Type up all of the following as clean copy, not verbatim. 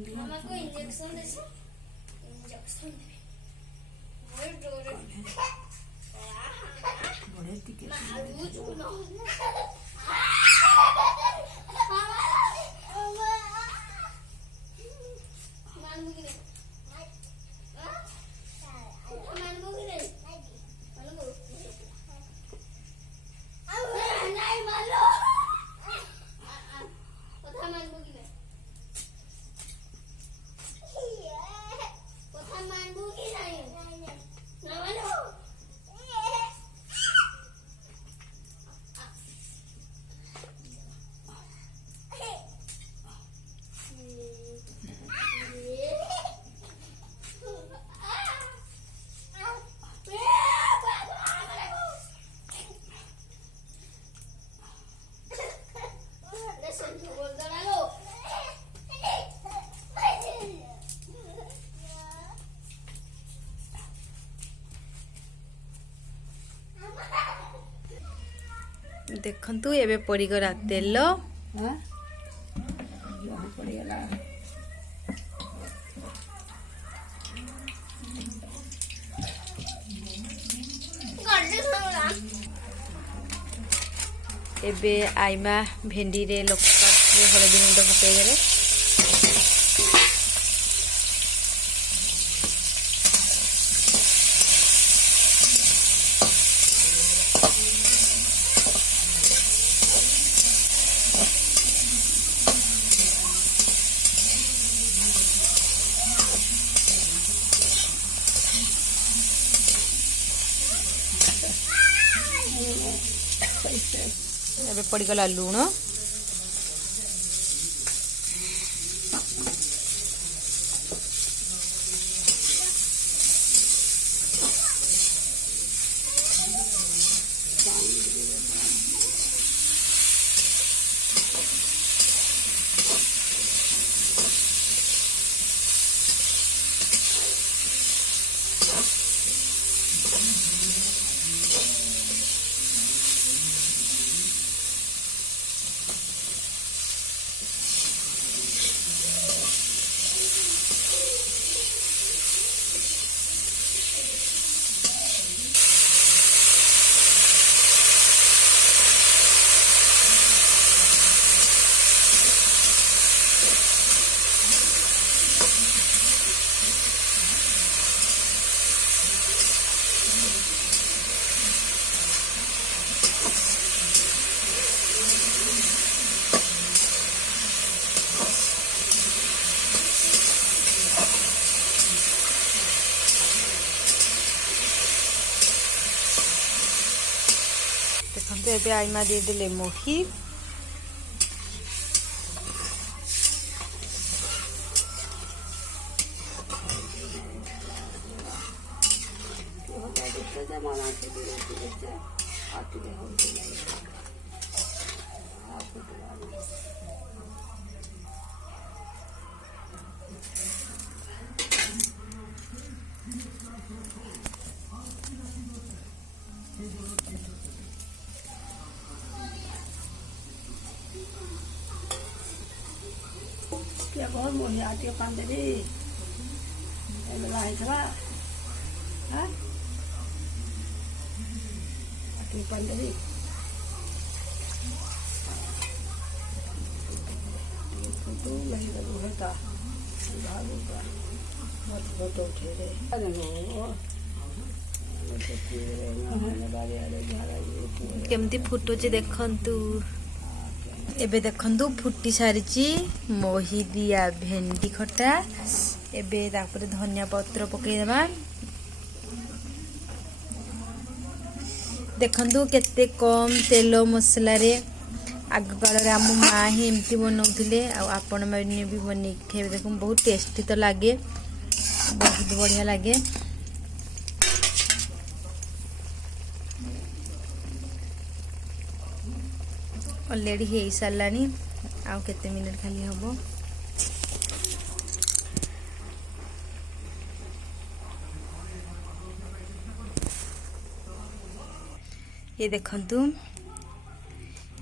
मामा को इंजेक्शन दे से इंजेक्शन दे मोर डोरे बड़े टिके मारू जो न मानबो कि मानबो कि मानबो नहीं मानो কথা মানবো কি না কথা মানবো কি নাই না মানো देखंतु एबे पड़ीगला तेल हां यहाँ पड़ीगला एबे आईमा भेंडी रे लक्का हलदी गुंड पकई देले एबे पड़ीगला लूण देखंतु एबे आईमा दे देले मोही क्या बहुत मोही आटे पान दे रे ए लाई थरा हां आटे पान दे रे तो नहीं लगो होता भागो का मत फोटो उठे रे अरे हो केमती फुटुची देखंतु एबे देखंतु फुटी सारिची मोही दिया भेंडी खटा एबे तापर धनिया पत्र पकई देबा देखंतु केते कम तेल मसला रे आग काल रे हम माँ ही एमती बनाउथिले आ आपण माने भी बनै खेबे देखम बहुत टेस्टी तो लागे बहुत बढ़िया लागे ऑलरेडी हे सालानी आउ केते मिनट खाली हबो ये देखंतु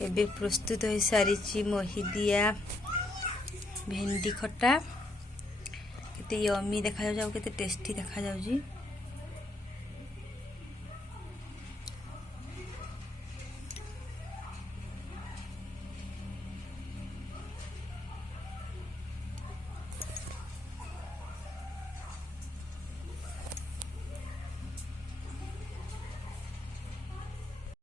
एबे प्रस्तुत हो सारी मोही दिया भेंडी खटा केते यमी देखा जाउची, केते टेस्टी देखा जाउची।